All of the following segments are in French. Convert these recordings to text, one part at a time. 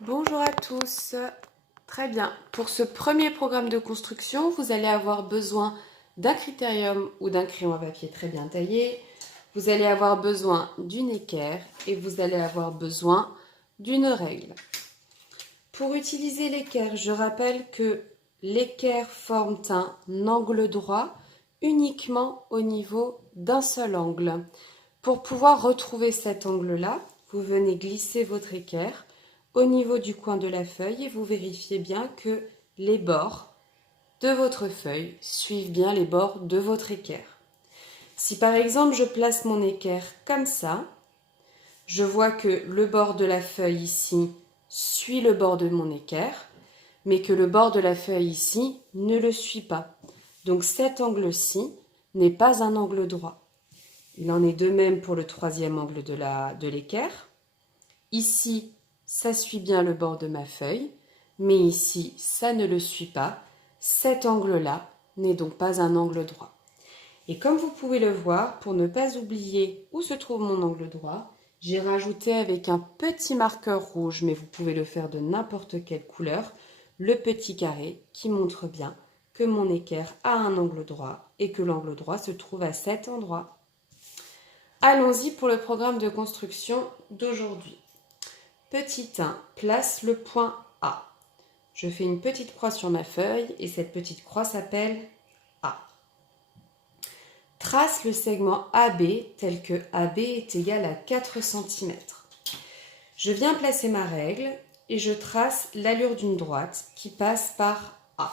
Bonjour à tous. Très bien. Pour ce premier programme de construction, vous allez avoir besoin d'un critérium ou d'un crayon à papier très bien taillé. Vous allez avoir besoin d'une équerre et vous allez avoir besoin d'une règle. Pour utiliser l'équerre, je rappelle que l'équerre forme un angle droit uniquement au niveau d'un seul angle. Pour pouvoir retrouver cet angle-là, vous venez glisser votre équerre au niveau du coin de la feuille et vous vérifiez bien que les bords de votre feuille suivent bien les bords de votre équerre. Si par exemple je place mon équerre comme ça, je vois que le bord de la feuille ici suit le bord de mon équerre, mais que le bord de la feuille ici ne le suit pas. Donc cet angle-ci n'est pas un angle droit. Il en est de même pour le troisième angle de l'équerre. Ici, ça suit bien le bord de ma feuille, mais ici, ça ne le suit pas. Cet angle-là n'est donc pas un angle droit. Et comme vous pouvez le voir, pour ne pas oublier où se trouve mon angle droit, j'ai rajouté avec un petit marqueur rouge, mais vous pouvez le faire de n'importe quelle couleur, le petit carré qui montre bien que mon équerre a un angle droit et que l'angle droit se trouve à cet endroit. Allons-y pour le programme de construction d'aujourd'hui. Petit 1, place le point A. Je fais une petite croix sur ma feuille et cette petite croix s'appelle A. Trace le segment AB tel que AB est égal à 4 cm. Je viens placer ma règle et je trace l'allure d'une droite qui passe par A.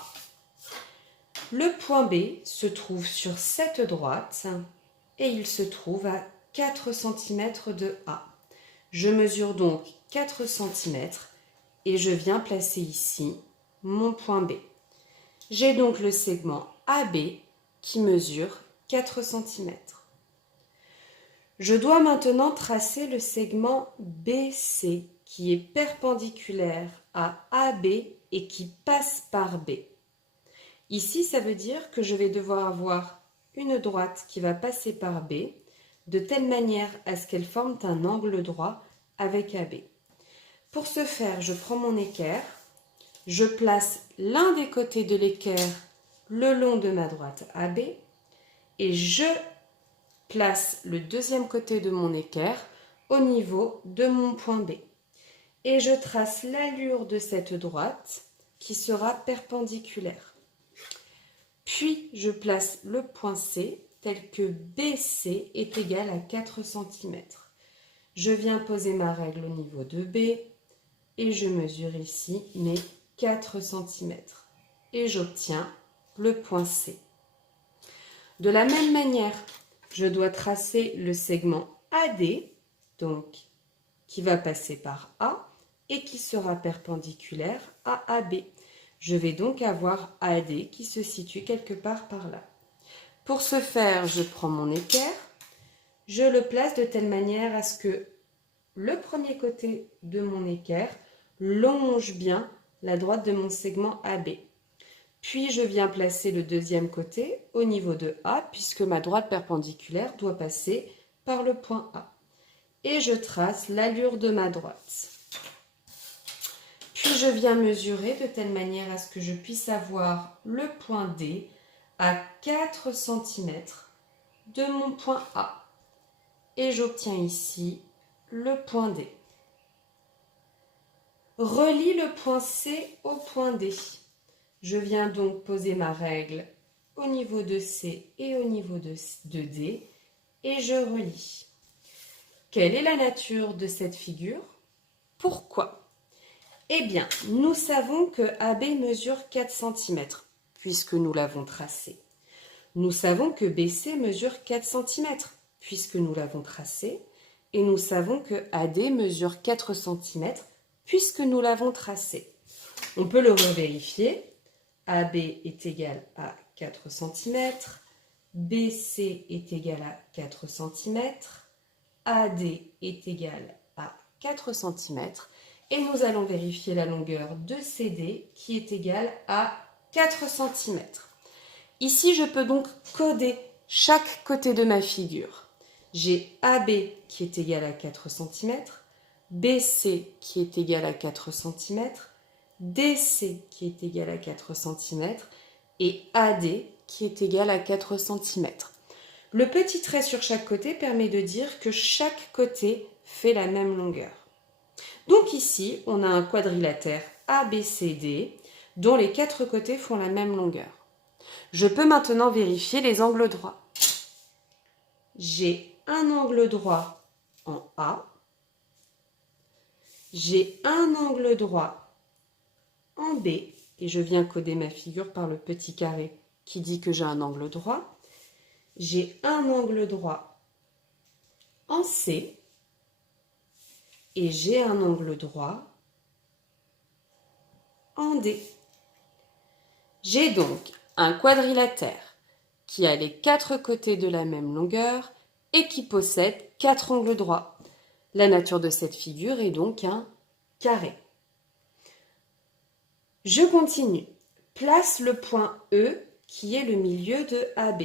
Le point B se trouve sur cette droite et il se trouve à 4 cm de A. Je mesure donc 4 cm et je viens placer ici mon point B. J'ai donc le segment AB qui mesure 4 cm. Je dois maintenant tracer le segment BC qui est perpendiculaire à AB et qui passe par B. Ici, ça veut dire que je vais devoir avoir une droite qui va passer par B de telle manière à ce qu'elle forme un angle droit avec AB. Pour ce faire, je prends mon équerre, je place l'un des côtés de l'équerre le long de ma droite AB et je place le deuxième côté de mon équerre au niveau de mon point B. Et je trace l'allure de cette droite qui sera perpendiculaire. Puis je place le point C tel que BC est égal à 4 cm. Je viens poser ma règle au niveau de B et je mesure ici mes 4 cm. Et j'obtiens le point C. De la même manière, je dois tracer le segment AD, donc qui va passer par A et qui sera perpendiculaire à AB. Je vais donc avoir AD qui se situe quelque part par là. Pour ce faire, je prends mon équerre, je le place de telle manière à ce que le premier côté de mon équerre longe bien la droite de mon segment AB. Puis je viens placer le deuxième côté au niveau de A puisque ma droite perpendiculaire doit passer par le point A. Et je trace l'allure de ma droite. Puis je viens mesurer de telle manière à ce que je puisse avoir le point D à 4 cm de mon point A. Et j'obtiens ici le point D. Relie le point C au point D. Je viens donc poser ma règle au niveau de C et au niveau de D et je relie. Quelle est la nature de cette figure? Pourquoi? Eh bien, nous savons que AB mesure 4 cm puisque nous l'avons tracé. Nous savons que BC mesure 4 cm puisque nous l'avons tracé. Et nous savons que AD mesure 4 cm puisque nous l'avons tracé. On peut le revérifier. AB est égal à 4 cm, BC est égal à 4 cm, AD est égal à 4 cm et nous allons vérifier la longueur de CD qui est égale à 4 cm. Ici, je peux donc coder chaque côté de ma figure. J'ai AB qui est égal à 4 cm, BC qui est égal à 4 cm, DC qui est égal à 4 cm et AD qui est égal à 4 cm. Le petit trait sur chaque côté permet de dire que chaque côté fait la même longueur. Donc ici, on a un quadrilatère ABCD dont les 4 côtés font la même longueur. Je peux maintenant vérifier les angles droits. J'ai un angle droit en A, j'ai un angle droit en B, et je viens coder ma figure par le petit carré qui dit que j'ai un angle droit. J'ai un angle droit en C, et j'ai un angle droit en D. J'ai donc un quadrilatère qui a les 4 côtés de la même longueur et qui possède 4 angles droits. La nature de cette figure est donc un carré. Je continue. Place le point E qui est le milieu de AB.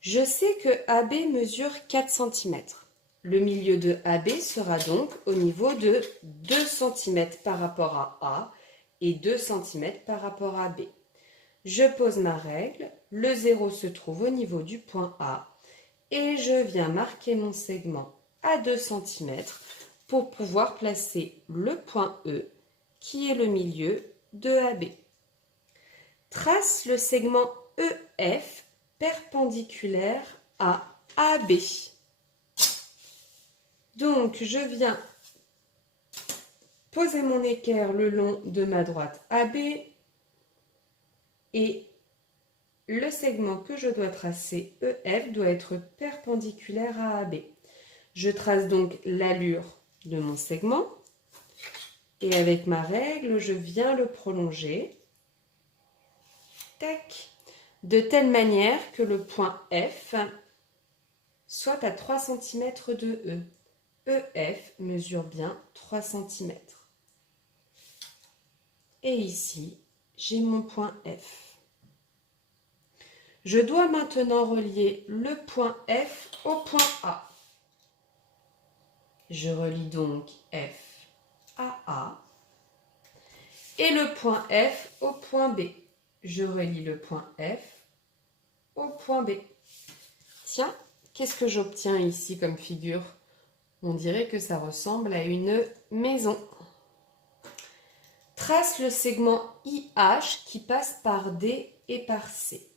Je sais que AB mesure 4 cm. Le milieu de AB sera donc au niveau de 2 cm par rapport à A et 2 cm par rapport à B. Je pose ma règle, le 0 se trouve au niveau du point A et je viens marquer mon segment à 2 cm pour pouvoir placer le point E qui est le milieu de AB. Trace le segment EF perpendiculaire à AB. Donc je viens poser mon équerre le long de ma droite AB et le segment que je dois tracer, EF, doit être perpendiculaire à AB. Je trace donc l'allure de mon segment et avec ma règle, je viens le prolonger. Tac, de telle manière que le point F soit à 3 cm de E. EF mesure bien 3 cm. Et ici, j'ai mon point F. Je dois maintenant relier le point F au point A. Je relie donc F à A et le point F au point B. Je relie le point F au point B. Tiens, qu'est-ce que j'obtiens ici comme figure? On dirait que ça ressemble à une maison. Trace le segment IH qui passe par D et par C.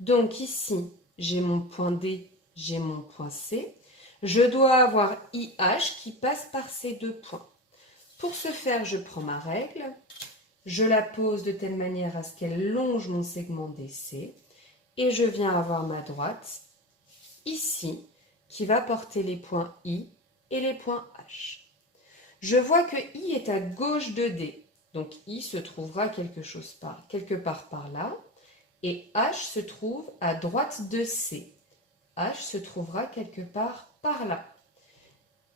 Donc ici, j'ai mon point D, j'ai mon point C. Je dois avoir IH qui passe par ces deux points. Pour ce faire, je prends ma règle, je la pose de telle manière à ce qu'elle longe mon segment DC et je viens avoir ma droite ici qui va porter les points I et les points H. Je vois que I est à gauche de D, donc I se trouvera quelque part par là et H se trouve à droite de C. H se trouvera quelque part par là.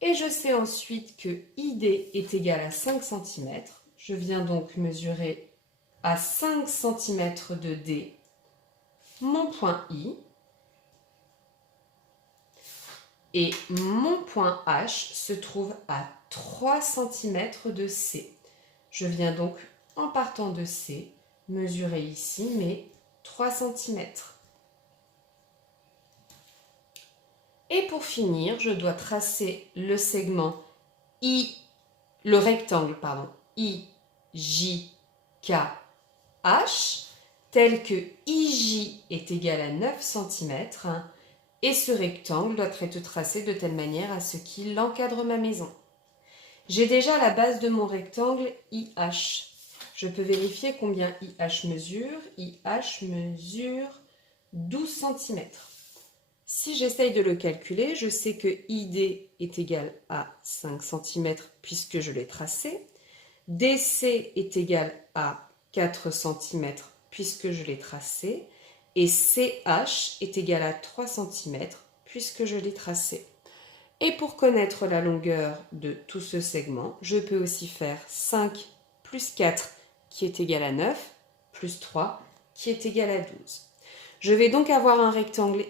Et je sais ensuite que ID est égal à 5 cm. Je viens donc mesurer à 5 cm de D mon point I. Et mon point H se trouve à 3 cm de C. Je viens donc, en partant de C, mesurer ici mes 3 cm. Et pour finir, je dois tracer le segment le rectangle, IJKH, tel que IJ est égal à 9 cm, et ce rectangle doit être tracé de telle manière à ce qu'il encadre ma maison. J'ai déjà la base de mon rectangle IH. Je peux vérifier combien IH mesure. IH mesure 12 cm. Si j'essaye de le calculer, je sais que ID est égal à 5 cm puisque je l'ai tracé. DC est égal à 4 cm puisque je l'ai tracé. Et CH est égal à 3 cm puisque je l'ai tracé. Et pour connaître la longueur de tout ce segment, je peux aussi faire 5 plus 4 qui est égal à 9 plus 3 qui est égal à 12. Je vais donc avoir un rectangle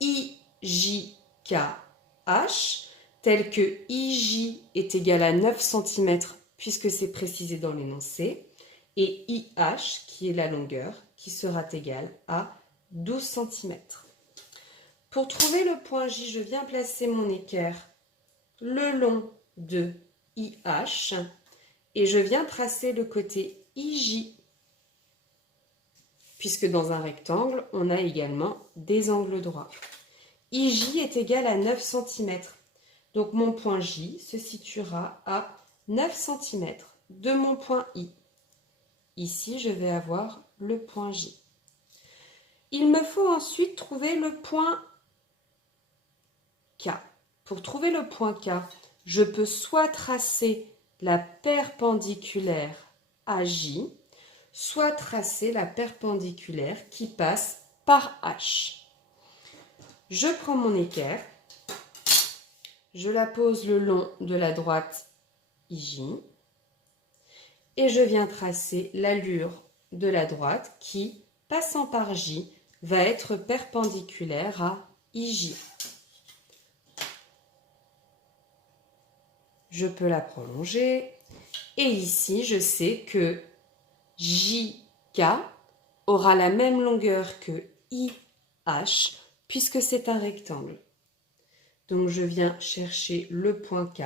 IJKH tel que IJ est égal à 9 cm, puisque c'est précisé dans l'énoncé, et IH, qui est la longueur, qui sera égale à 12 cm. Pour trouver le point J, je viens placer mon équerre le long de IH et je viens tracer le côté IJ, puisque dans un rectangle, on a également des angles droits. IJ est égal à 9 cm. Donc mon point J se situera à 9 cm de mon point I. Ici, je vais avoir le point J. Il me faut ensuite trouver le point K. Pour trouver le point K, je peux soit tracer la perpendiculaire à J, soit tracer la perpendiculaire qui passe par H. Je prends mon équerre, je la pose le long de la droite IJ et je viens tracer l'allure de la droite qui, passant par J, va être perpendiculaire à IJ. Je peux la prolonger et ici je sais que JK aura la même longueur que IH puisque c'est un rectangle. Donc je viens chercher le point K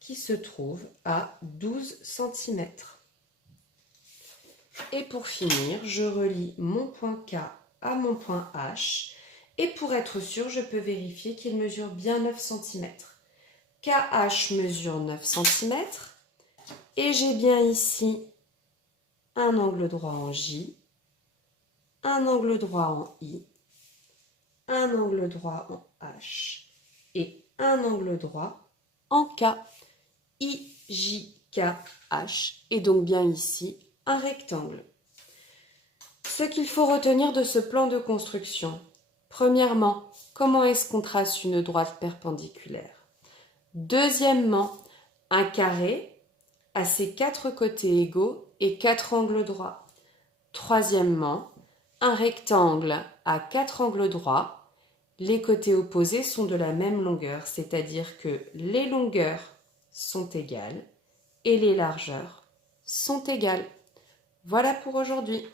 qui se trouve à 12 cm. Et pour finir, je relie mon point K à mon point H et pour être sûr, je peux vérifier qu'il mesure bien 9 cm. KH mesure 9 cm et j'ai bien ici un angle droit en J, un angle droit en I, un angle droit en H et un angle droit en K. IJKH est donc bien ici un rectangle. Ce qu'il faut retenir de ce plan de construction. Premièrement, comment est-ce qu'on trace une droite perpendiculaire? Deuxièmement, un carré a ses 4 côtés égaux et 4 angles droits. Troisièmement, un rectangle a 4 angles droits. Les côtés opposés sont de la même longueur, c'est-à-dire que les longueurs sont égales et les largeurs sont égales. Voilà pour aujourd'hui.